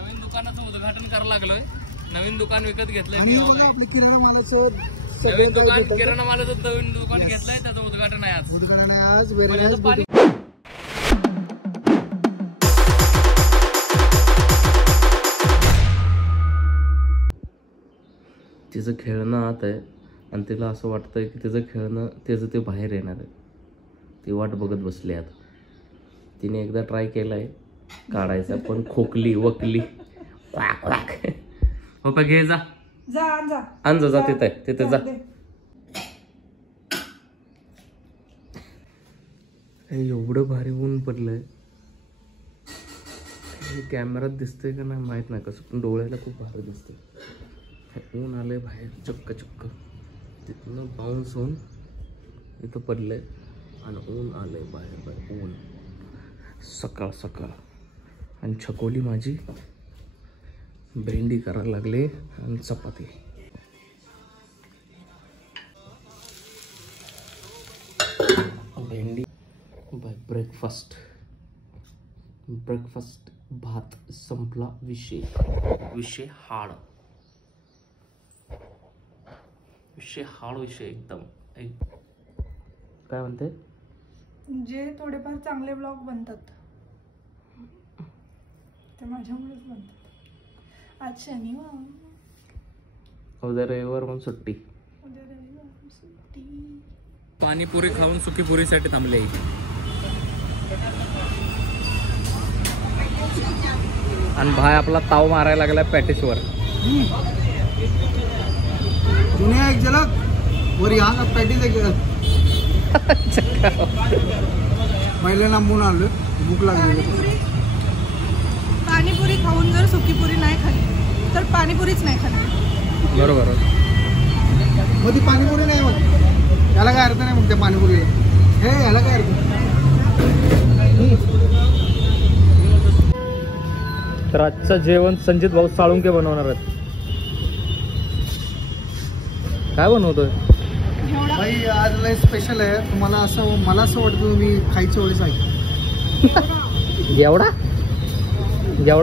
नवीन दुकानाचं उद्घाटन करायला लागलोय. नवीन दुकान विकत घेतलंय. आपलं किराणा मालाचं नवीन दुकान किराणा मालाचं नवीन दुकान घेतलंय. त्याचं उद्घाटन आहे आज. उद्घाटन आहे आज. पाणी तिचं खेळणं आत आहे आणि तिला असं वाटतंय की तिचं खेळणं त्याचं ते बाहेर येणार आहे. ती वाट बघत बसली. आता तिने एकदा ट्राय केलाय काढायचा पण खोकली वकली. हो का घे जा आण जा तिथे जा. एवढं भारी ऊन पडलंय. कॅमेरात दिसतंय का नाही माहित नाही कसं पण डोळ्याला खूप भारी दिसतंय. ऊन आलंय बाहेर चक्क चक्क. तिथनं बाउन्स होऊन इथं पडलंय आणि ऊन आलंय बाहेर ऊन. सकाळ सकाळ आणि छकोली माझी भेंडी करायला लागले आणि चपाती. भेंडी बाय ब्रेकफास्ट भात संपला विषय हार्ड विषय एकदम. काय म्हणते जे थोडेफार चांगले ब्लॉग बनतात ते माझ्यामुळेच बनतात. आज शनिवार उद्या रविवार म्हणून सुट्टी. पाणीपुरी खाऊन सुकीपुरीसाठी थांबले. आणि भाई आपला ताव मारायला लागला पॅटिसवर. एक झलक और यहाँ का पैटीज एक पहिले लांबून आलो. भूक लागली. पाणीपुरी खाऊन जर सुकीपुरी नाही खाल्ली तर पाणीपुरीच नाही खाल्ली. बरोबर. मग ती पाणीपुरी नाही. मग याला काय अर्थ नाही. मग त्या पाणीपुरीला हे याला काय अर्थ. तर आजचं जेवण संजित भाऊ साळुंके बनवणार आहेत. काय बनवतोय भाई? आज लय स्पेशल आहे. तुम्हाला असं मला असं वाटतं तुम्ही खायच्या वेळेस आहे. एवढा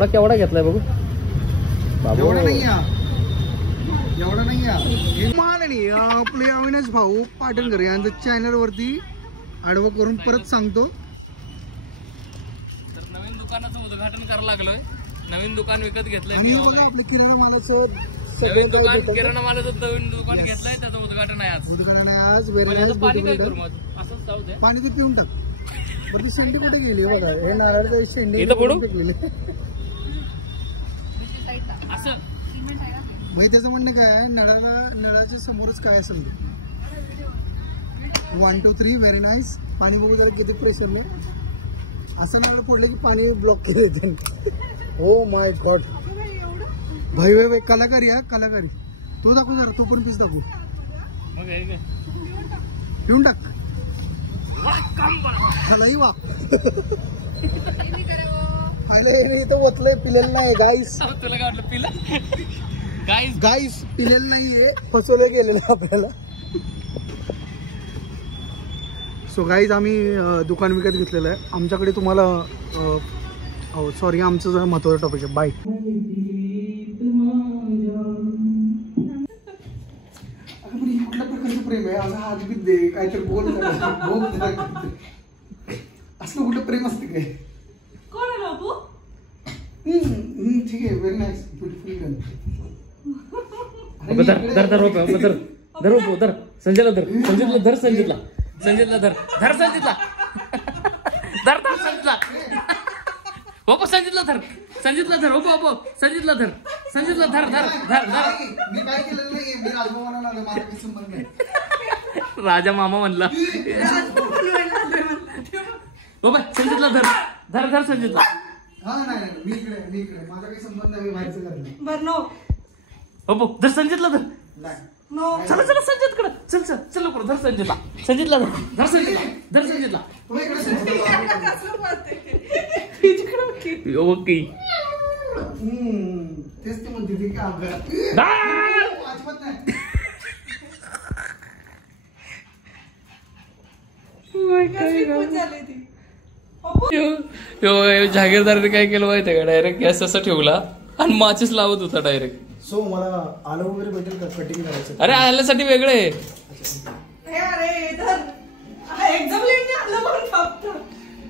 केवढा घेतलाय बघू. एवढा नाही एवढा नाही माननीय आपले अविनाश भाऊ पाटणकर यांचं चॅनल वरती आडवं करून परत सांगतो. तर नवीन दुकानाचं उद्घाटन करायला लागलोय. नवीन दुकान विकत घेतलंय. आपलं किराणा मालाचं नवीन दुकान किराणा मालाचं नवीन दुकान घेतलंय. त्याचं उद्घाटन आहे आज. उद्घाटन आहे आज. पाणी काय करू मग असंच जाऊ दे. पाणी ते पिऊन टाक. पण ती शेंडी कुठे गेली बघा. हे नारळाचं शेंडी फेकलेले. असं म्हणजे त्याचं म्हणणं काय आहे, नळाच्या समोरच काय असेल ते. 1 2 3 व्हेरी नाईस. पाणी बघू जरा किती प्रेशरने. असं नळ फोडलं की पाणी ब्लॉक केलं त्यांनी. Oh my God. भाई कलाकारी हा कलाकारी. तो दाखव जरा. तो पण पीस दाखवू. पिऊन टाक. खालाही वा पाहिलं इथं ओतलंय. पिलेलं नाही गाईस. तुला काय वाटलं पिलं? गाईस पिलेलं नाहीये. फसवलं गेलेलं आपल्याला. सो गाईज आम्ही दुकान विकत घेतलेलं आहे. आमच्याकडे तुम्हाला सॉरी आमचं जरा महत्वाचं टॉपिक आहे. बाय. कुठल्या प्रकारचं प्रेम आहे असं आज बी दे काहीतरी बोल. असलं कुठलं प्रेम असते काय? कोण आहे बाबू? ठीक आहे. Very nice beautiful. धर संजयला धर संजितला ओपो संजितला धर ओपो संजितला धर मी काय केलेलं नाही. मी राजभवनाला लागलो. मला काही संबंध नाही. राजा मामा म्हणला. बाबा संजितला धर संजितला. हा नाही मी इकडे माझा काही संबंध नाही. व्हायचं करत बर नो. ओपो धर संजितला धर. नाही. चला संजित कडे चल लवकर. धर संजितला धर संजितला. ओके तेच ते म्हणते की अजिबात नाही. जागीरदाराने काय केलं माहितीये का? डायरेक्ट गॅस असा ठेवला आणि माचीस लावत होता डायरेक्ट. सो मला आलं वगैरे भेटेल का कटिंग करायचं? अरे आल्यासाठी वेगळे आहे.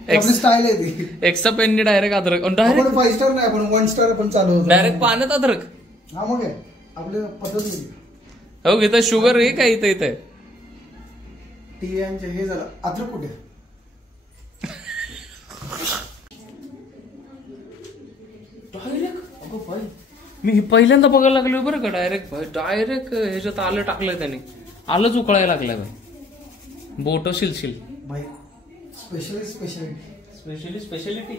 आपली स्टाईल आहे ती. एक्स्ट्रा पेननी डायरेक्ट अद्रक डायरेक्ट 5 स्टार नाही, आपण 1 स्टार पण चालू होतो. डायरेक्ट पाण्यात अद्रक. हा मग आहे आपल्या पद्धत. हो इथं शुगर आहे का इथं इथे टी यांचे हे झालं. अद्रक कुठे? मी पहिल्यांदा बघायला लागलो बरं का. डायरेक्ट ह्याच्यात आलं टाकलंय त्याने. आलंच उकळायला लागलंय भाई. बोट शिलशिल भाई. Speciality. Speciality.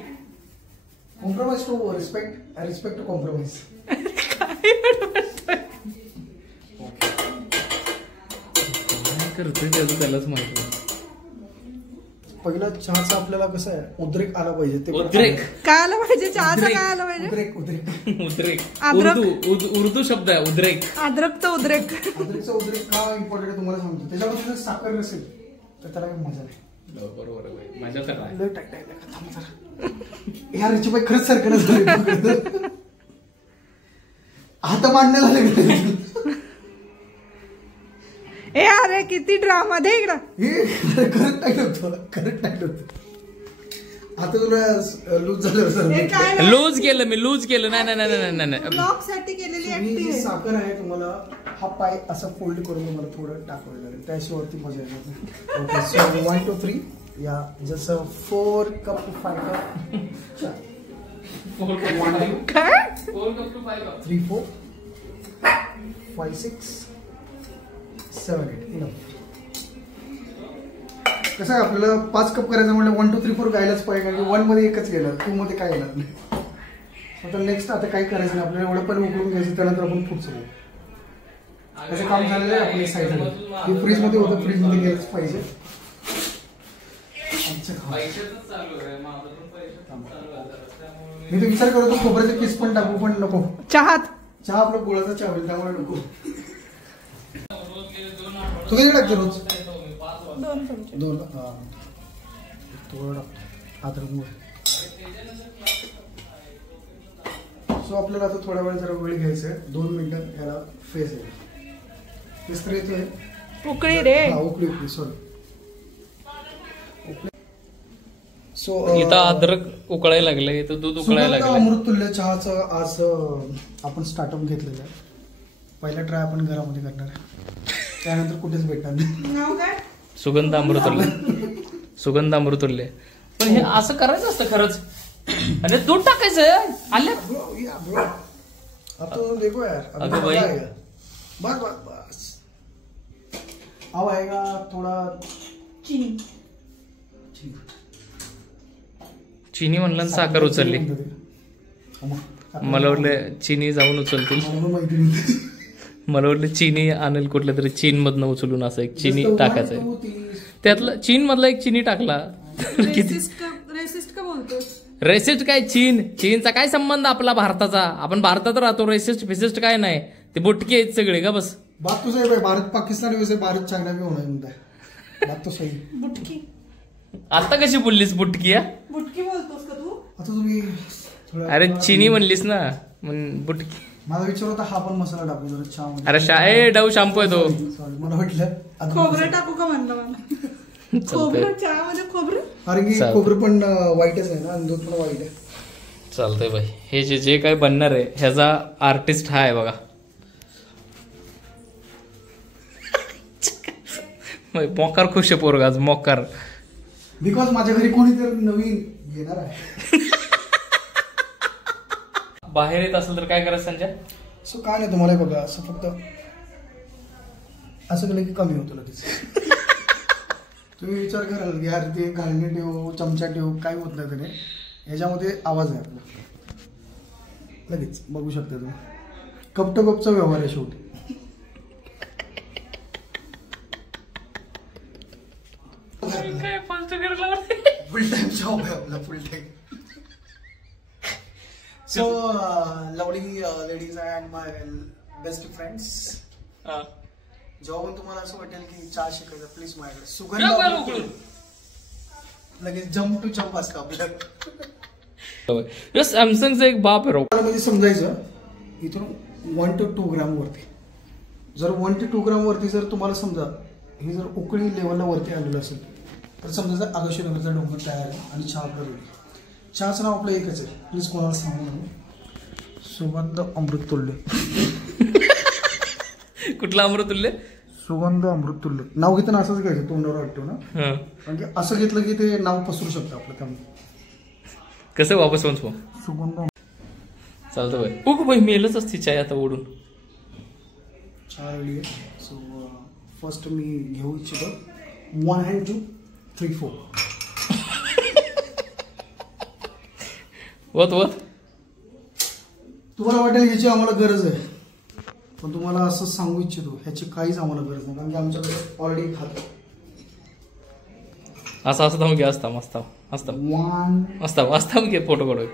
Compromise to respect to compromise. करतोय त्याचं त्यालाच माहिती. पहिला चहाचा आपल्याला कसं आहे उद्रेक आला पाहिजे. ते उद्रेक काय आलं पाहिजे? चहाचं काय आलं पाहिजे? उद्रेक. अद्रक. उर्दू शब्द आहे उद्रेक. अद्रकचं उद्रेक. अद्रकचा उद्रेक का इम्पॉर्टंट आहे तुम्हाला सांगतो. त्याच्यामध्ये जर साखर नसेल तर त्याला काही मजा नाही. बरोबर आहे माझ्या तर लय टाईट आहे यार. रिचूबाई खरंच सारखं झालं. हात मांडणे झाले. ए अरे किती ड्रामा दे इकडं. करेक्ट टाईट होतं. आता तुला लूज झालं. लूज केलं नाही. ब्लॉक साठी केलेली ऍक्टिव्ह आहे. साखर आहे तुम्हाला हा पाय असं फोल्ड करून तुम्हाला थोडं टाकावं लागेल. त्याशिवाय मजा येणार. ओके सो 1 2 3 या जसं 4 cup to 5 cup. 4 cup to 5 cup. 3 4 5 6 7 8 कसं आहे आपल्याला 5 कप करायचं म्हणजे 1 2 3 4 गायलाच पाहिजे. कारण की 1 मध्ये एकच गेलं 2 मध्ये काय येणार नाही. आता नेक्स्ट आता काय करायचं नाही आपल्याला. एवढं पण उकळून घ्यायचं. त्यानंतर आपण पुढचं बघू. त्याचं काम झालेलं आहे. आपली साईड हे फ्रीज मध्ये होतं. फ्रीज मध्ये गेलंच पाहिजे. मी तर विचार करतो खोबऱ्याचे किस पण टाकू पण नको. चहा आपला गुळाचा चहा होईल त्यामुळे नको. तू किती टाकते रोज? 2 चमचे. 2 थोडं टाकतो. सो आपल्याला आता थोड्या वेळ जरा वेळ घ्यायचा आहे. 2 मिनिटं याला फेस आहे. तेच तर येतोय उकळी रे. उकळी सॉरी. सो इथं अद्रक उकळायला लागलं. इथं दूध उकळायला लागलं. अमृततुल्य चहाचं आज आपण स्टार्टअप घेतलेलं आहे. पहिला ट्राय आपण घरामध्ये करणार आहे. त्यानंतर कुठेच भेटणार नाही. नाव काय? सुगंध अमृतुल्य. पण हे असं करायचं असतं खरंच. आणि दूध टाकायचं आल्या. अब तो देखो यार. अगं बाई. बस अब आएगा थोड़ा चीनी. चिनी म्हणलं साखर उचलली. मला वाटलं चिनी जाऊन उचलतील. मला वाटलं चिनी आणेल कुठल्या तरी चीन मधनं उचलून. असं एक चिनी टाकायचं. त्यातलं चीन मधला एक चिनी टाकला. रेसिस्ट का बोलतोस? रेसिस्ट काय? चीनचा काय संबंध आपला भारताचा? आपण भारतात राहतो. रेसिस्ट काय नाही. ते बुटकी आहेत सगळे का बस. बात तो सही है. भारत पाकिस्तान वैसे भारत चाइना भी होना है. बात तो सही. बुटकी आता कशी बोललीस बुटकी? बुटकी बोलतोस का तू? आता तुम्ही अरे चिनी म्हणलीस ना बुटकी. माझा विचार होता हा पण मसाला टाकू जरा चहा मध्ये. अरे डव शॅम्पू आहे तो. मला वाटलं खोबरं टाकू का म्हणलं मला. खोबरं चहामध्ये खोबरं. कारण की खोबरं पण व्हाईटच आहे ना आणि दूध पण व्हाईट आहे. चालतंय बाई. हे जे काय बनणार आहे ह्याचा आर्टिस्ट हा आहे बघा. मोकार खुश आहे पोरगा आज. मोकार. बिकॉज माझ्या घरी कोणीतरी नवीन येणार आहे. बाहेर येत असेल तर काय करायचं संजय? सो काय नाही तुम्हाला बघा असं फक्त असं केलं की कमी होतं लगेच. तुम्ही विचार कराल यार ते घालणे ठेव चमचा ठेव काय होत नाही त्याने. ह्याच्यामध्ये आवाज आहे आपला. लगेच बघू शकता तुम्ही. कप टू कपचा व्यवहार आहे शेवटी. फुल टाइम जॉब आहे आपला. फुल time. So lovely ladies and my best friends. जेव्हा पण तुम्हाला असं वाटेल की चहा शिकायचं प्लीज माझ्याकडे सुगंध लगेच जम्प टू जम्प असतं आपलं. सॅमसंगचा एक बाप आहे राव. म्हणजे समजायचं इथून 1 to 2 ग्राम वरती, जर 1 to 2 ग्राम वरती जर तुम्हाला समजा हे जर उकळी लेवलला वरती आलेलं असेल तर समजायचं आगशीनगरचा डोंगर तयार आहे आणि चहा आपला रेडी. चहाचं नाव आपलं एकच आहे, प्लीज कोणाला सांगू नका. सुगंध अमृततुल्य. कुठला अमृतुल्य? सुगंध अमृततुल्य नाव घेताना असंच घ्यायचं, तोंडावर वाटतो ना, कारण की असं घेतलं की ते नाव पसरू शकतं आपलं. त्यामुळे कसं वापस म्हणतो सुगंध. चालतं बाई. हो बाई मेलच असते चाय आता ओढून. चहा रेडी आहे. सो फर्स्ट मी घेऊ इच्छितो 1 and 2 3 4. वत तुम्हाला वाटेल ह्याची आम्हाला गरज आहे, पण तुम्हाला असं सांगू इच्छितो ह्याची काहीच आम्हाला गरज नाही, कारण की आमच्याकडे ऑलरेडी खातो. असं थांब घे. असता मस्त असता 1 असता घे. फोटो काढू.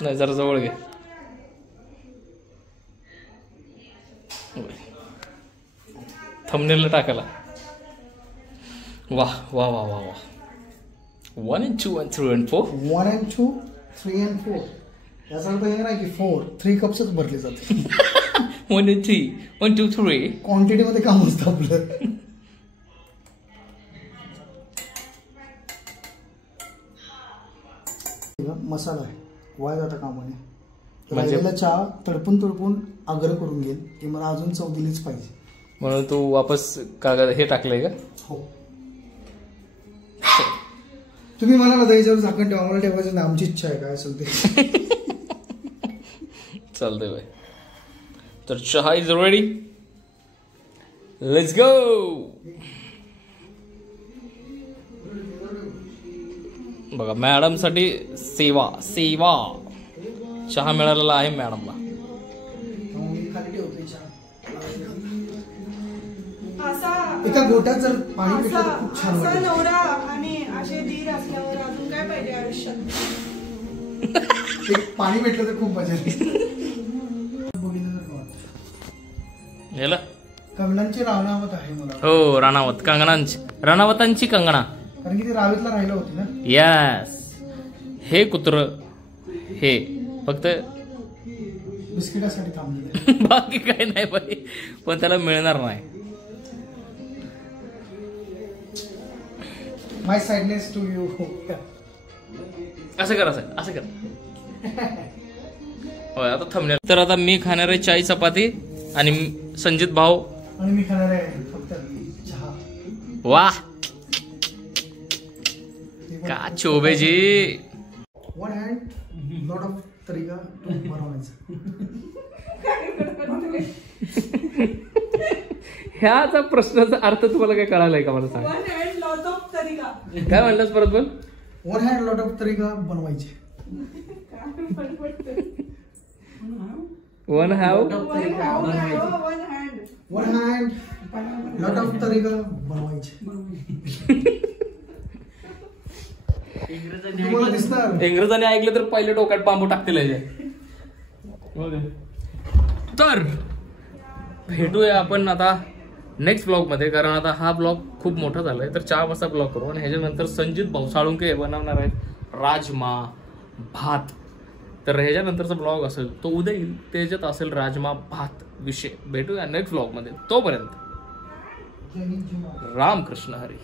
नाही जरा जवळ घे. थंबनेलला टाकायला. वाह वाह वाह वाह वाह. 1 and 2 and 3 and 4. 1 and 2 3 and 4. याचा अर्थ हे नाही की 3 कप्सच भरले जाते. 1 and 3 1 2 3. क्वांटिटीमध्ये काम असतं आपलं. मसाला आहे वाया जाता कामाने. राहिलेला चहा तडपून आग्रह करून घेईल की मला अजून चव दिलीच पाहिजे, म्हणून तू वापस कागद हे टाकलंय का? हो. तुम्ही मला ना त्याच्यावर झाकण ठेवा, मला ठेवायचं नाही, आमची इच्छा आहे काय असेल ते. चालतंय बाय. तर चहा इज रेडी. Let's go. बघा मॅडम साठी सेवा चहा मिळालेला आहे मॅडमला. एका गोट्यात जर पाणी पिलं तर खूप छान असा वाटेल. नवरा आणि असे धीर असल्यावर अजून काय पाहिजे आयुष्यात. एक पाणी भेटलं तर खूप मजा येते. गेला कंगणांची रावणावत आहे मला. हो राणावत राणावतांची कंगणा, कारण की ती रावेतला राहिलं होती ना. यस. हे कुत्र हे फक्त बिस्किटासाठी थांबले. बाकी काय नाही बाई, पण त्याला मिळणार नाही. माय साइडनेस टू यू. असं कर. होय आता थांबणार. तर आता मी खाणार आहे चाय चपाती आणि संजित भाऊ आणि मी खाणार आहे फक्त चहा. वाह का चोबेजी. 1 hand lot of तरीका to बनवण्याचा. ह्याचा प्रश्नाचा अर्थ तुम्हाला काय कळालाय का मला सांग. 1 hand lot of तरीका. काय म्हणलास परत बोल. 1 hand lot of तरीका बनवायचे. 1 have 1 hand lot of तरीका बनवायचे. तुम्हाला दिसणार. इंग्रजांनी ऐकलं तर पहिले डोक्यात बांबू टाकतील. तर भेटूया आपण आता नेक्स्ट ब्लॉग मध्ये, कारण आता हा ब्लॉग खूप मोठा झालाय. तर 4 वाजता ब्लॉग करू आणि ह्याच्यानंतर संजित भाऊ साळुंके बनवणार आहेत राजमा भात. तर ह्याच्यानंतरचा ब्लॉग असेल तो उद्या येईल, त्याच्यात असेल राजमा भात विषय. भेटूया नेक्स्ट ब्लॉग मध्ये. तोपर्यंत रामकृष्ण हरी.